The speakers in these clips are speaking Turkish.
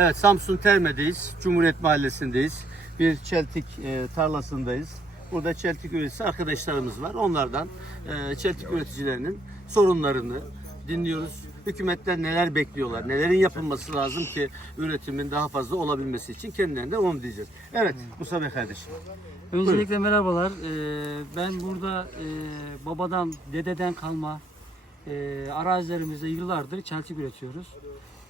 Evet Samsun Terme'deyiz. Cumhuriyet Mahallesi'ndeyiz. Bir çeltik e, tarlasındayız. Burada çeltik üreticisi arkadaşlarımız var. Onlardan e, çeltik üreticilerinin sorunlarını dinliyoruz. Hükümetten neler bekliyorlar, nelerin yapılması lazım ki üretimin daha fazla olabilmesi için kendilerinden onu diyeceğiz. Evet Musa Bey kardeşim. Öncelikle merhabalar. Ee, ben burada e, babadan, dededen kalma e, arazilerimizde yıllardır çeltik üretiyoruz.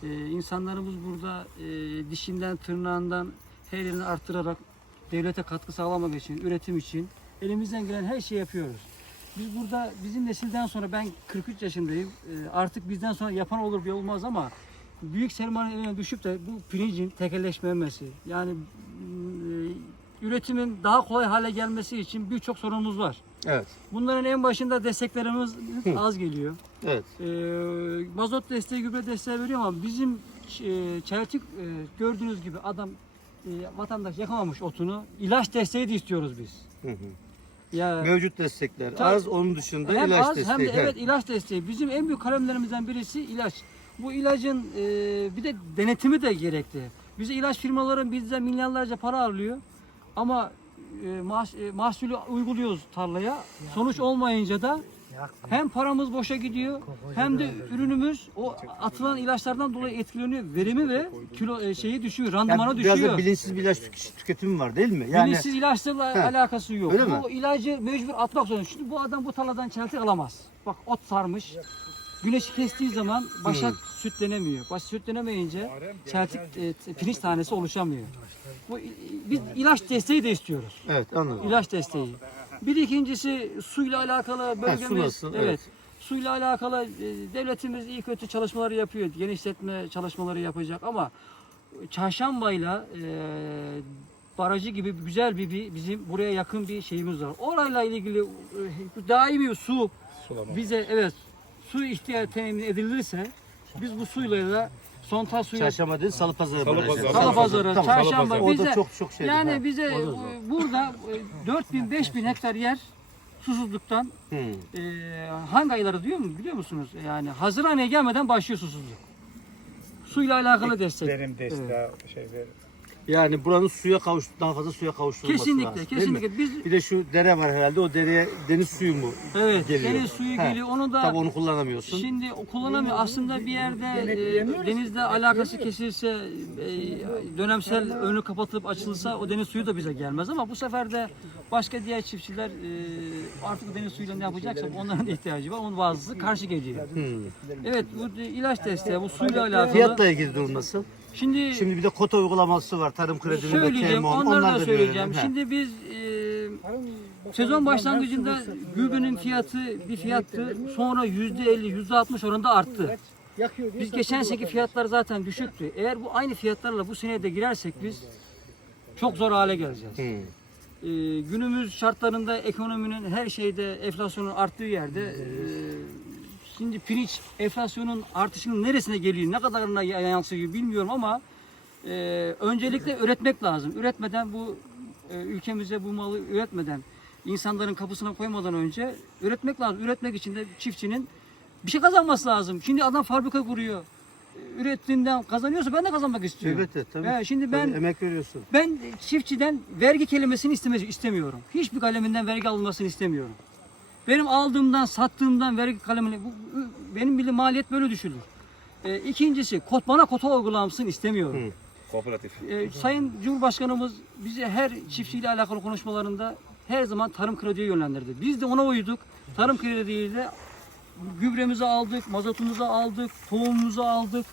E, insanlarımız burada e, dişinden, tırnağından her yerini arttırarak devlete katkı sağlamak için, üretim için elimizden gelen her şeyi yapıyoruz. Biz burada bizim nesilden sonra ben 43 yaşındayım. E, artık bizden sonra yapan olur bir olmaz ama büyük sermayenin eline düşüp de bu pirincin tekelleşmemesi yani üretimin daha kolay hale gelmesi için birçok sorunumuz var. Evet. Bunların en başında desteklerimiz az geliyor. Evet. E, mazot desteği, gübre desteği veriyor ama bizim e, çeltik e, gördüğünüz gibi adam e, vatandaş yakamamış otunu ilaç desteği de istiyoruz biz. Hı hı. Ya Mevcut destekler Tabii. az, onun dışında hem ilaç az desteği. hem de evet ilaç desteği. Bizim en büyük kalemlerimizden birisi ilaç. Bu ilacın e, bir de denetimi de gerekli. Bize ilaç firmaları bizden milyarlarca para alıyor. Ama e, mahs- e, mahsulü uyguluyoruz tarlaya. Sonuç olmayınca da hem paramız boşa gidiyor hem de ürünümüz o atılan ilaçlardan dolayı etkileniyor. Verimi ve kilo e, şeyi düşüyor, randımanı Yani biraz düşüyor. da bilinçsiz bir ilaç tük- tüketimi var değil mi? Yani Bilinçsiz ilaçlarla Heh. alakası yok. Öyle mi? bu ilacı mecbur atmak zorunda. Şimdi bu adam bu tarladan çeltik alamaz. Bak ot sarmış. Güneşi kestiği zaman başak Hmm. sütlenemiyor. Baş sütlenemeyince çeltik e, pirinç tanesi oluşamıyor. Bu i- biz ilaç desteği de istiyoruz. evet anladım. İlaç desteği. Bir ikincisi suyla alakalı bölgemiz. nasıl? Evet. Evet. Suyla alakalı e, devletimiz iyi kötü çalışmaları yapıyor. Genişletme çalışmaları yapacak ama Çarşambayla e, barajı gibi güzel bir, bir bizim buraya yakın bir şeyimiz var. Orayla ilgili e, daimi su bize evet su ihtiyacı temin edilirse biz bu suyla da sonta suyu Çarşamba değil, salı pazarı. Salı pazarı. Salı pazarı, Tamam. çarşamba da bize çok çok şey. yani Ha, bize o da zor. e, burada e, 4000 5000 hektar yer susuzluktan Hı. e, hangi ayları diyor mu biliyor musunuz? Yani Haziran ayı gelmeden başlıyor susuzluk. Suyla alakalı destek. Verim desteği şey verim. Yani buranın suya kavuş daha fazla suya kavuşturulması Kesinlikle, lazım. değil mi? kesinlikle. Biz Bir de şu dere var herhalde. O dereye deniz suyu mu evet, geliyor? deniz suyu He. geliyor. Onu da Tabii onu kullanamıyorsun. Şimdi o kullanamıyor. Aslında bir yerde e, denizle alakası kesilse, e, dönemsel önü kapatılıp açılsa o deniz suyu da bize gelmez ama bu sefer de başka diğer çiftçiler e, artık deniz suyuyla ne yapacaksa onların da ihtiyacı var. Onun bazısı karşı geliyor. Hı. Evet bu ilaç desteği, bu suyla alakalı. Fiyatla ilgili durum nasıl? Şimdi, Şimdi bir de kota uygulaması var. Tarım kredinin ve söyleyeceğim, onları Onlar da söyleyeceğim. He. Şimdi biz e, sezon başlangıcında gübrenin fiyatı bir fiyattı. Sonra yüzde 50, yüzde 60 oranında arttı. Biz geçen seneki fiyatlar zaten düşüktü. Eğer bu aynı fiyatlarla bu seneye de girersek biz çok zor hale geleceğiz. Hı. Ee, günümüz şartlarında ekonominin her şeyde enflasyonun arttığı yerde e, şimdi pirinç enflasyonun artışının neresine geliyor, ne kadarına yansıyor bilmiyorum ama e, öncelikle üretmek lazım. Üretmeden bu e, ülkemize bu malı üretmeden insanların kapısına koymadan önce üretmek lazım. Üretmek için de çiftçinin bir şey kazanması lazım. Şimdi adam fabrika kuruyor. E, Ürettiğinden kazanıyorsa ben de kazanmak istiyorum. Elbette tabii. He, şimdi ben Tabii, emek veriyorsun. ben çiftçiden vergi kelimesini istemiyorum. Hiçbir kaleminden vergi alınmasını istemiyorum. Benim aldığımdan, sattığımdan vergi kalemini, bu, benim bildiğim maliyet böyle düşülür. E, ikincisi, kot, bana kota uygulansın istemiyorum. Hı. Kooperatif. E, Sayın Cumhurbaşkanımız bize her çiftçiyle alakalı konuşmalarında her zaman tarım krediye yönlendirdi. Biz de ona uyduk. Tarım krediyle gübremizi aldık, mazotumuzu aldık, tohumumuzu aldık.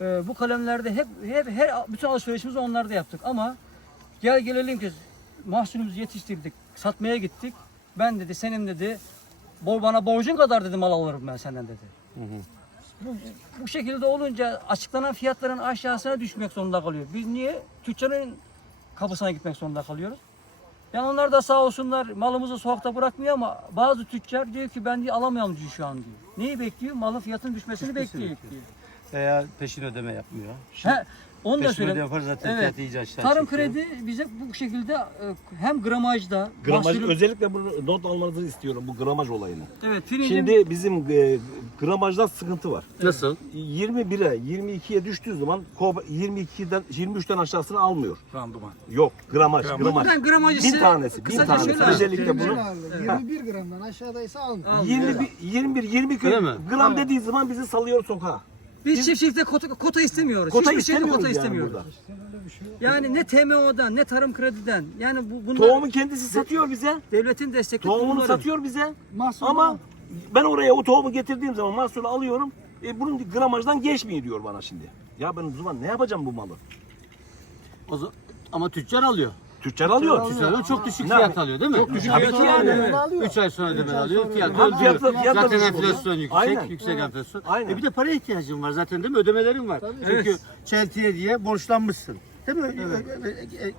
E, bu kalemlerde hep, hep her bütün alışverişimizi onlarda yaptık ama gel gelelim ki mahsulümüzü yetiştirdik, satmaya gittik. Ben dedi, senin dedi, bol bana borcun kadar dedi mal alırım ben senden dedi. Bu, bu şekilde olunca açıklanan fiyatların aşağısına düşmek zorunda kalıyor. Biz niye? Tüccarın kapısına gitmek zorunda kalıyoruz. Yani onlar da sağ olsunlar malımızı sokakta bırakmıyor ama bazı tüccar diyor ki ben diye alamayalım diyor şu an diyor. Neyi bekliyor? Malın fiyatının düşmesini bekliyor. Veya peşin ödeme yapmıyor. He, onu da Peşin ödeme söyleyeyim. yapar zaten Evet. fiyatı iyice aşağı Tarım çekiyor. kredi bize bu şekilde e, hem gramajda, Gramaj, mahsulü- özellikle bunu not almanızı istiyorum bu gramaj olayını. evet, pirincin Şimdi bizim e, gramajda sıkıntı var. Nasıl? 21'e 22'ye düştüğü zaman ko- 22'den 23'ten aşağısını almıyor. Randıman. Yok gramaj gramaj. Buradan gramajısı Bin tanesi, bin kısaca tanesi. şöyle Özellikle bunu ağırlığı 21 gramdan aşağıdaysa almıyor. Al. 21 21 20 Öyle mi? gram dediği zaman bizi salıyor sokağa. Biz çiftçilikte kota, kota istemiyoruz. Kota Hiçbir şeyde kota yani istemiyoruz. burada. Yani ne TMO'dan ne tarım krediden yani bu bunlar Tohumu kendisi satıyor bize. devletin desteklediği Tohumunu satıyor bize. Mahsul Ama ben oraya o tohumu getirdiğim zaman mahsulü alıyorum. E, bunun gramajdan geçmiyor diyor bana şimdi. Ya ben o zaman ne yapacağım bu malı? O zaman, ama tüccar alıyor. Tüccar alıyor. Tüccar alıyor. Çok düşük Ne fiyat alıyor değil mi? Çok düşük Tabii ki yani. ödeme alıyor. 3 ay sonra ödeme alıyor. Fiyat Ha, Zaten düşük oluyor. enflasyon yüksek. Aynen. Yüksek enflasyon. Aynen. E bir de paraya ihtiyacın var zaten değil mi? Ödemelerin var. Çünkü çeltiye diye borçlanmışsın. Değil mi? E, e, e,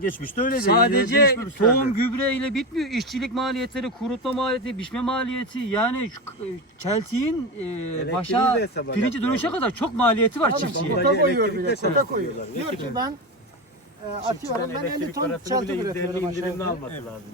Geçmişte öyleydi. Sadece Değişmemiş tohum gübre ile bitmiyor. İşçilik maliyetleri, kurutma maliyeti, biçme maliyeti yani şu- e, çeltiğin e, başa pirinci dönüşe kadar çok maliyeti var çiftçiye. Kota koyuyor bir de kota koyuyor. Diyor ki ben e, atıyorum ben 50 ton çeltik üretiyorum aşağıya.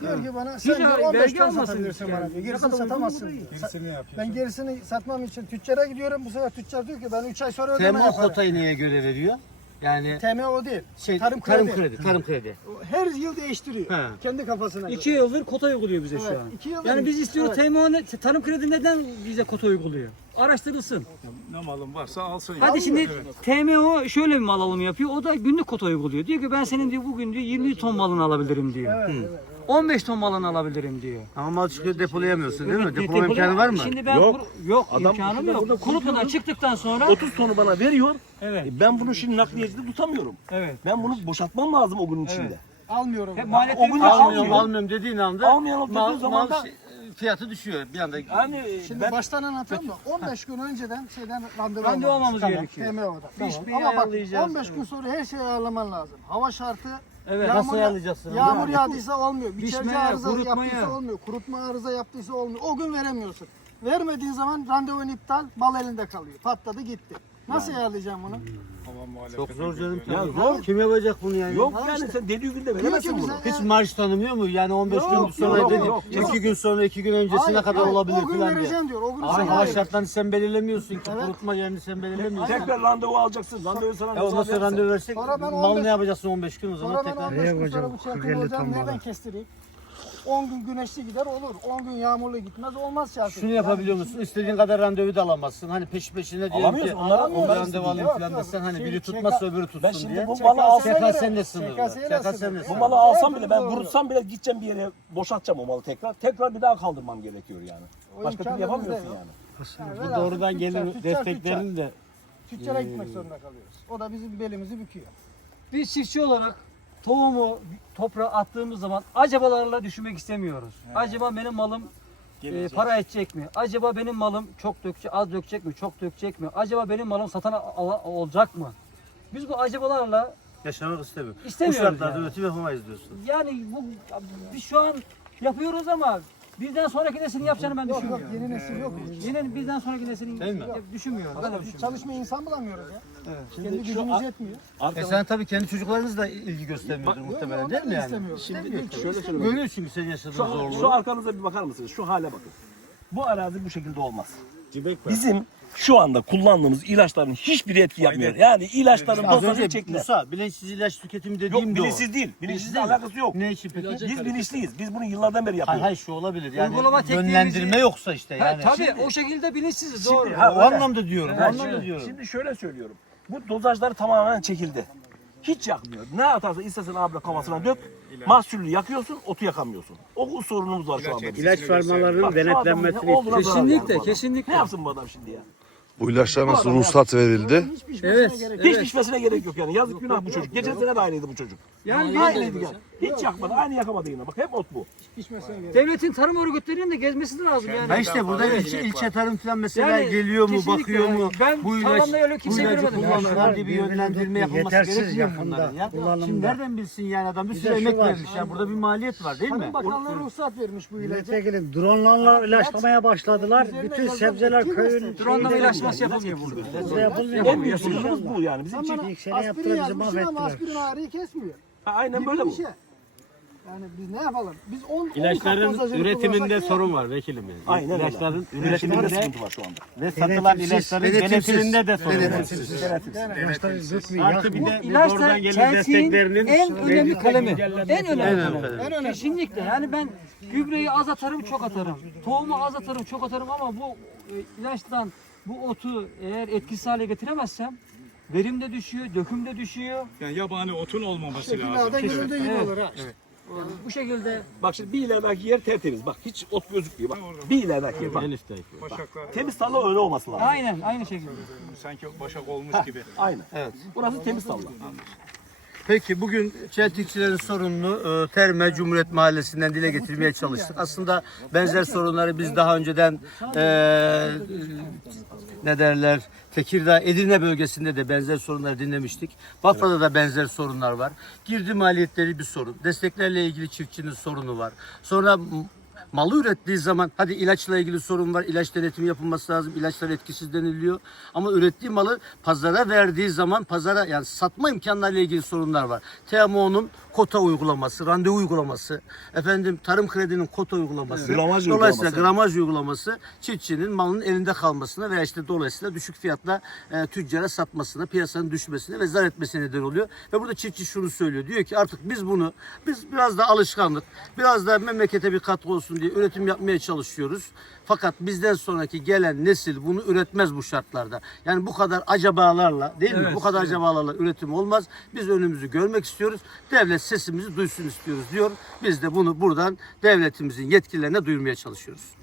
Diyor ki bana sen diyor, vergi 15 ton almasın satabilirsin bana diyor. Gerisini satamazsın. Gerisini yapıyor. Ben gerisini satmam için tüccara gidiyorum. Bu sefer tüccar diyor ki ben 3 ay sonra ödeme TMO yaparım. kotayı neye göre veriyor? Yani TMO değil. şey, tarım tarım kredi. Tarım kredi. Her yıl değiştiriyor. He. Kendi kafasına göre. İki yıldır kota uyguluyor bize şu Evet, an. iki yıldır- Yani biz istiyoruz Evet. TMO ne, tarım kredi neden bize kota uyguluyor? Araştırılsın. Ne malın varsa alsın. Hadi yani. şimdi TMO şöyle bir mal alımı yapıyor. O da günlük kota uyguluyor. Diyor ki ben senin diyor bugün diyor 20 ton malını alabilirim diyor. Evet, evet. 15 ton malını alabilirim diyor. Ama mal çıkıyor depolayamıyorsun değil mi? Evet, Depolama imkanı var mı? Şimdi ben Yok. yok Adam imkanım yok. Kurutmadan çıktıktan sonra 30 tonu bana veriyor. evet. E, ben bunu şimdi nakliyecide tutamıyorum. Evet. Ben bunu boşaltmam lazım o günün içinde. Almıyorum. Hep ben. maliyet O gün almıyor. almıyorum, almıyorum dediğin anda olduğu mal, zaman da- şey- fiyatı düşüyor bir anda. Yani Şimdi ben baştan anlatalım da 15 gün önceden şeyden randevu, Randevu almamız Tamam, gerekiyor. TMO'da. Tamam. İş- Bir Ama bak ayarlayacağız. 15 gün sonra her şeyi ayarlaman lazım. Hava şartı Evet. Nasıl ayarlayacaksın? Yağmur yağdıysa olmuyor. Çerce arıza kurutmaya. yaptıysa olmuyor. Kurutma arıza yaptıysa olmuyor. O gün veremiyorsun. Vermediğin zaman randevun iptal, mal elinde kalıyor. Patladı gitti. Nasıl ayarlayacağım bunu? Çok zor canım. Ya zor. Kim yapacak bunu yani? yok Ha yani işte. sen dediği günde Diyor veremezsin ki bunu. Hiç marş tanımıyor mu? Yani 15 gün Yok, sonra yok, dedi. yok, 2 yok. gün sonra 2 gün öncesine Hayır, kadar hayır, olabilir O gün falan diye. vereceğim diyor. O gün Abi sana sen belirlemiyorsun ki. Evet. Kurutma yerini sen belirlemiyorsun. Tekrar randevu alacaksın. Randevu sana Ya ondan sonra randevu versek Sonra ben mal 15 ne yapacaksın 15 gün o Sonra zaman ben tekrar. 15 gün sonra bu çeltik olacağım. Nereden kestireyim? 10 gün güneşli gider olur. 10 gün yağmurlu gitmez. Olmaz çeltik. Şunu yapabiliyor musun? İstediğin kadar randevu da alamazsın. Hani peş peşine diyelim ki "Aa, onları randevu alayım Yok, falan yok. desen hani Şey, biri tutmazsa öbürü tutsun Ben şimdi diye. bu malı alsam Çeka göre- sen de sınırlı. sen de sınırlı. bu malı alsam bile ben doğru. vurutsam bile gideceğim bir yere boşaltacağım o malı tekrar. Tekrar bir daha kaldırmam gerekiyor yani. O Başka türlü imkanımız yapamıyorsun da yok. yani. Yani Bu doğrudan gelir desteklerini de tüccar. Tüccara gitmek zorunda kalıyoruz. O da bizim belimizi büküyor. Biz çiftçi olarak tohumu toprağa attığımız zaman acabalarla düşünmek istemiyoruz. Acaba benim malım e, para edecek mi? Acaba benim malım çok dökecek, az dökecek mi? Çok dökecek mi? Acaba benim malım satan olacak mı? Biz bu acabalarla yaşamak istemiyorum. Bu istemiyoruz şartlarda yani. üretim yapamayız diyorsun. Yani bu biz şu an yapıyoruz ama bizden sonraki neslin yapacağını ben Yok yok düşünmüyorum. yeni nesil yok. Yine bizden sonraki neslin Değil mi? düşünmüyorum. Ben de Biz düşünmüyorum. çalışma insan bulamıyoruz ya. Kendi Şimdi şu gücümüz a- yetmiyor. E sen tabii kendi çocuklarınız da ilgi göstermiyordur muhtemelen Yok, değil mi yani? istemiyor. Şimdi şöyle söyleyeyim. Görüyor çünkü senin yaşadığın Şu, zorluğu. şu arkanıza bir bakar mısınız? Şu hale bakın. Bu arazi bu şekilde olmaz. Bizim şu anda kullandığımız ilaçların hiçbiri etki yapmıyor. Yani ilaçların Az dozajını önce çektiler. Musa bilinçsiz ilaç tüketimi Yok dediğim de o. bilinçsiz değil. Bilinçsizle Bilinçsiz alakası yok. Ne için peki? Biz bilinçliyiz. Biz bunu yıllardan beri Hayır yapıyoruz. hayır şu olabilir yani Uygulama tekniğimizi- yönlendirme yoksa işte Ha, yani. tabii Şimdi- o şekilde bilinçsiziz doğru. Şimdi- ha, o öyle. anlamda diyorum. o Ha, anlamda şimdi, diyorum. şimdi şöyle söylüyorum. Bu dozajlar tamamen çekildi. Hiç yakmıyor. Ne atarsa istersen abla kafasına dök. Mahsulü yakıyorsun, otu yakamıyorsun. O sorunumuz var şu anda. bizim. İlaç farmalarının Bak, şu adamın ne olduğuna zarar Kesinlikle, yani bu adam. kesinlikle. Ne yapsın bu adam şimdi ya? Bu ilaçlara nasıl ruhsat verildi? Hiç pişmesine Evet. Hiç pişmesine gerek yok yani. Yazık günah bu çocuk. Geçen sene de aynıydı bu çocuk. Yani Aynıydı yani. Hiç yakmadı. Aynı yakamadı yine. Bak hep ot bu. Pişmesine gerek devletin tarım örgütlerinin de gezmesi lazım yani. İşte burada ilçe, ilçe tarım falan mesela Yani geliyor mu, kesinlikle bakıyor mu? ben bu ilaç, tarlamda öyle bu kimseyi ilacı görmedim. kullanırlar diye bir yönlendirme yapılması yetersiz gerekmiyor mu bunların ya? kullanımda. Şimdi nereden bilsin yani adam bir sürü de şu emek var. vermiş ya burada bir maliyet var değil mi? Tarım Bakanlığı ruhsat vermiş bu ilacı. Milletvekilim dronlarla ilaçlamaya başladılar. Bütün sebzeler köyün. Dronlama şeyinde- ilaçlama ilaç yapılmıyor burada. En büyük sorunumuz bu yani. Bizim bana aspirin yazmışsın ama aspirin ağrıyı kesmiyor. Ha, Aynen böyle bir bu. şey. Yani biz ne yapalım? Biz 10 İlaçların üretiminde sorun var vekilim. Yani. Aynen öyle. İlaçların Üretiminde üretiminde sıkıntı var şu anda. ve satılan ilaçların denetiminde de sorun var. Artı bir de İlaçlar doğrudan gelen desteklerinin en önemli kalemi. En önemli önemli kalemi. Kesinlikle. Yani ben gübreyi az atarım, çok atarım. Tohumu az atarım, çok atarım ama bu e, ilaçtan bu otu eğer etkisiz hale getiremezsem verim de düşüyor, döküm de düşüyor. Yani yabani otun olmaması lazım. Şekillerde görüldüğü gibi Evet. olur ha. Bu şekilde Bak şimdi bir ilerideki yer tertemiz. Bak hiç ot gözükmüyor. Bak bir ilerideki yer. Bak. Başaklar Temiz tarla öyle olması lazım. aynen aynı şekilde. sanki başak olmuş gibi. Aynen. Evet. Burası temiz tarla. Peki bugün çeltikçilerin sorununu e, Terme Cumhuriyet Mahallesi'nden dile getirmeye çalıştık. Aslında benzer sorunları biz daha önceden e, ne derler Tekirdağ, Edirne bölgesinde de benzer sorunları dinlemiştik. Bafra'da da benzer sorunlar var. Girdi maliyetleri bir sorun. Desteklerle ilgili çiftçinin sorunu var. Sonra malı ürettiği zaman hadi ilaçla ilgili sorun var. İlaç denetimi yapılması lazım. İlaçlar etkisiz deniliyor. Ama ürettiği malı pazara verdiği zaman pazara yani satma imkanlarıyla ilgili sorunlar var. TMO'nun kota uygulaması, randevu uygulaması, efendim tarım kredinin kota uygulaması, Gramaj dolayısıyla uygulaması. gramaj uygulaması çiftçinin malının elinde kalmasına veya işte dolayısıyla düşük fiyatla e, tüccara satmasına, piyasanın düşmesine ve zarar etmesine neden oluyor. Ve burada çiftçi şunu söylüyor. Diyor ki artık biz bunu biz biraz da alışkanlık, biraz da memlekete bir katkı olsun diye üretim yapmaya çalışıyoruz. Fakat bizden sonraki gelen nesil bunu üretmez bu şartlarda. Yani bu kadar acabalarla değil mi? Bu kadar acabalarla üretim olmaz. Biz önümüzü görmek istiyoruz. Devlet sesimizi duysun istiyoruz diyor. Biz de bunu buradan devletimizin yetkililerine duyurmaya çalışıyoruz.